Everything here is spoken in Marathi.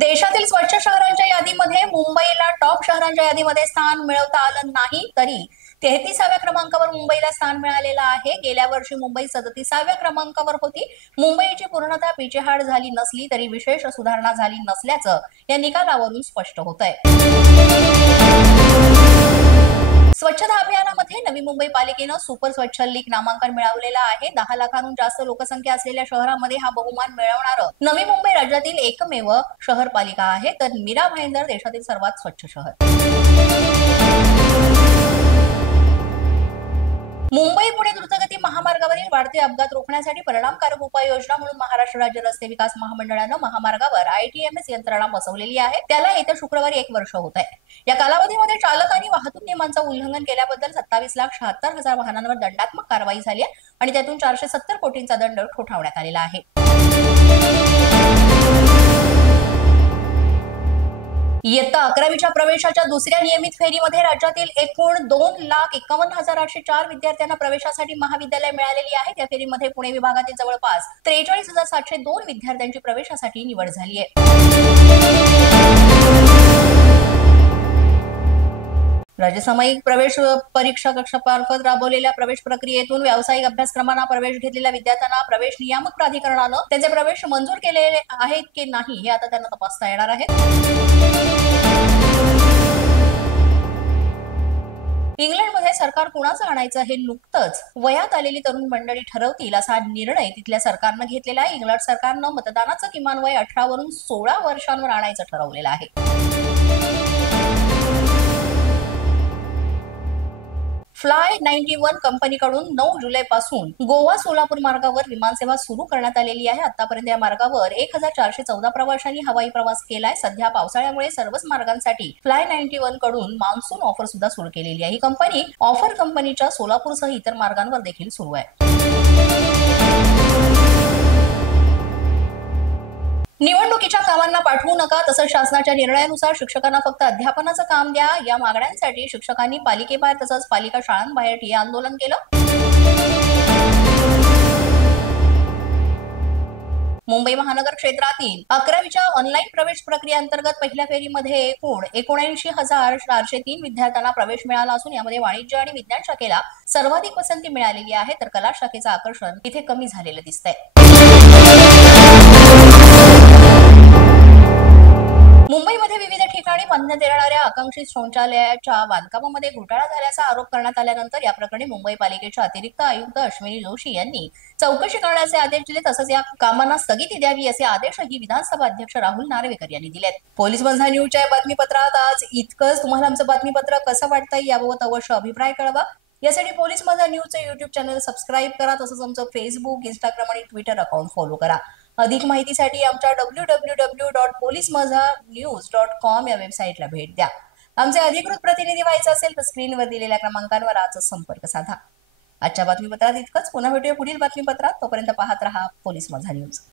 देशातील स्वच्छ शहरांच्या यादीमध्ये मुंबईला टॉप शहरांच्या यादीमध्ये स्थान मिळवता आलं नाही, तरी 33व्या क्रमांकावर मुंबईला स्थान मिळालेलं आहे। गेल्या वर्षी मुंबई 37व्या क्रमांकावर होती। मुंबईची पूर्णतः पिछेहाट झाली नसली तरी विशेष सुधारणा झाली नसल्याचं या निकालावरून स्पष्ट होतंय। स्वच्छता अभियानामध्ये नवी मुंबई पालिकेनं सुपर स्वच्छ लीग नामांकन मिळवलेलं आहे। 10 लाखांहून जास्त लोकसंख्या असलेल्या शहरामध्ये हा बहुमान मिळवणारं नवी मुंबई राज्यातील एकमेव शहर पालिका आहे। तर मीरा भाईंदर देशातील सर्वात स्वच्छ शहर। मुंबई पुणे द्रुतगती महामार्गावरील वाढते अपघात रोखण्यासाठी परिणामकारक उपाययोजना म्हणून महाराष्ट्र राज्य रस्ते विकास महामंडळानं महामार्गावर ITMS यंत्रणा बसवलेली आहे। त्याला येत्या शुक्रवारी 1 वर्ष होत आहे। या कालावधीमध्ये चालकांनी वाहतूक नियमांचं उल्लंघन केल्याबद्दल 27,76,000 वाहनांवर दंडात्मक कारवाई झाली आहे आणि त्यातून 470 कोटींचा दंड ठोठावण्यात आलेला आहे। इयत्ता 11वीच्या प्रवेशाच्या दुसऱ्या नियमित फेरीमध्ये राज्यातील एकूण 2,51,804 विद्यार्थ्यांना प्रवेशासाठी महाविद्यालय मिळालेली आहे। त्या फेरीमध्ये पुणे विभागातील जवळपास 43,702 विद्यार्थ्यांची प्रवेशासाठी निवड झाली आहे। राज्य सामायिक प्रवेश परीक्षा कक्षामार्फत राबवलेल्या प्रवेश प्रक्रियेतून व्यावसायिक अभ्यासक्रमांना प्रवेश घेतलेल्या विद्यार्थ्यांना प्रवेश नियामक प्राधिकरणानं त्यांचे प्रवेश मंजूर केलेले आहेत की नाही हे आता त्यांना तपासता येणार आहे। इंग्लंडमध्ये सरकार कुणाचं आणायचं हे नुकतंच वयात आलेली तरुण मंडळी ठरवतील असा निर्णय तिथल्या सरकारनं घेतलेला आहे। इंग्लंड सरकारनं मतदानाचं किमान वय 18 वरून 16 वर्षांवर आणायचं ठरवलेलं आहे। फ्लाय 91 कंपनीकडून 9 जुलैपासून गोवा सोलापूर मार्गावर विमानसेवा सुरू करण्यात आलेली आहे। आतापर्यंत या मार्गावर 1414 प्रवाशांनी हवाई प्रवास केलाय। सध्या पावसाळ्यामुळे सर्वच मार्गांसाठी फ्लाय 91 कडून मान्सून ऑफर सुद्धा सुरू केलेली आहे। ही कंपनी ऑफर कंपनीच्या सोलापूरसह इतर मार्गांवर देखील सुरू आहे। निवडणुकीच्या कामांना पाठवू नका, तसंच शासनाच्या निर्णयानुसार शिक्षकांना फक्त अध्यापनाचं काम द्या, या मागण्यांसाठी शिक्षकांनी पालिकेबाहेर तसंच पालिका शाळांबाहेर ठिय्या आंदोलन केलं। मुंबई महानगर क्षेत्रातील 11वीच्या ऑनलाईन प्रवेश प्रक्रियेअंतर्गत पहिल्या फेरीमध्ये एकूण 79,403 विद्यार्थ्यांना प्रवेश मिळाला असून यामध्ये वाणिज्य आणि विज्ञान शाखेला सर्वाधिक पसंती मिळालेली आहे, तर कला शाखेचं आकर्षण इथे कमी झालेलं दिसतंय। मुंबईमध्ये विविध ठिकाणी बांधण्यात येणाऱ्या आकांक्षित शौचालयाच्या बांधकामामध्ये घोटाळा झाल्याचा आरोप करण्यात आल्यानंतर या प्रकरणी मुंबई पालिकेच्या अतिरिक्त आयुक्त अश्विनी जोशी यांनी चौकशी करण्याचे आदेश दिले। तसंच या कामांना स्थगिती द्यावी असे आदेशही विधानसभा अध्यक्ष राहुल नार्वेकर यांनी दिलेत। पोलीस माझा न्यूजच्या बातमीपत्रात आज इतकंच। तुम्हाला आमचं बातमीपत्र कसं वाटतंय याबाबत अवश्य अभिप्राय कळवा। यासाठी पोलीस माझा न्यूजचं YouTube चॅनल सबस्क्राईब करा, तसंच आमचं फेसबुक, इंस्टाग्राम आणि ट्विटर अकाउंट फॉलो करा। अधिक माहितीसाठी आमच्या www.policemazhanews.com या वेबसाईटला भेट द्या। आमचे अधिकृत प्रतिनिधी व्हायचे असेल तर स्क्रीनवर दिलेल्या क्रमांकांवर आजच संपर्क साधा। आजच्या बातमीपत्रात इतकंच। पुन्हा भेटूया पुढील बातमीपत्रात। तोपर्यंत पाहत रहा पोलीस माझा न्यूज।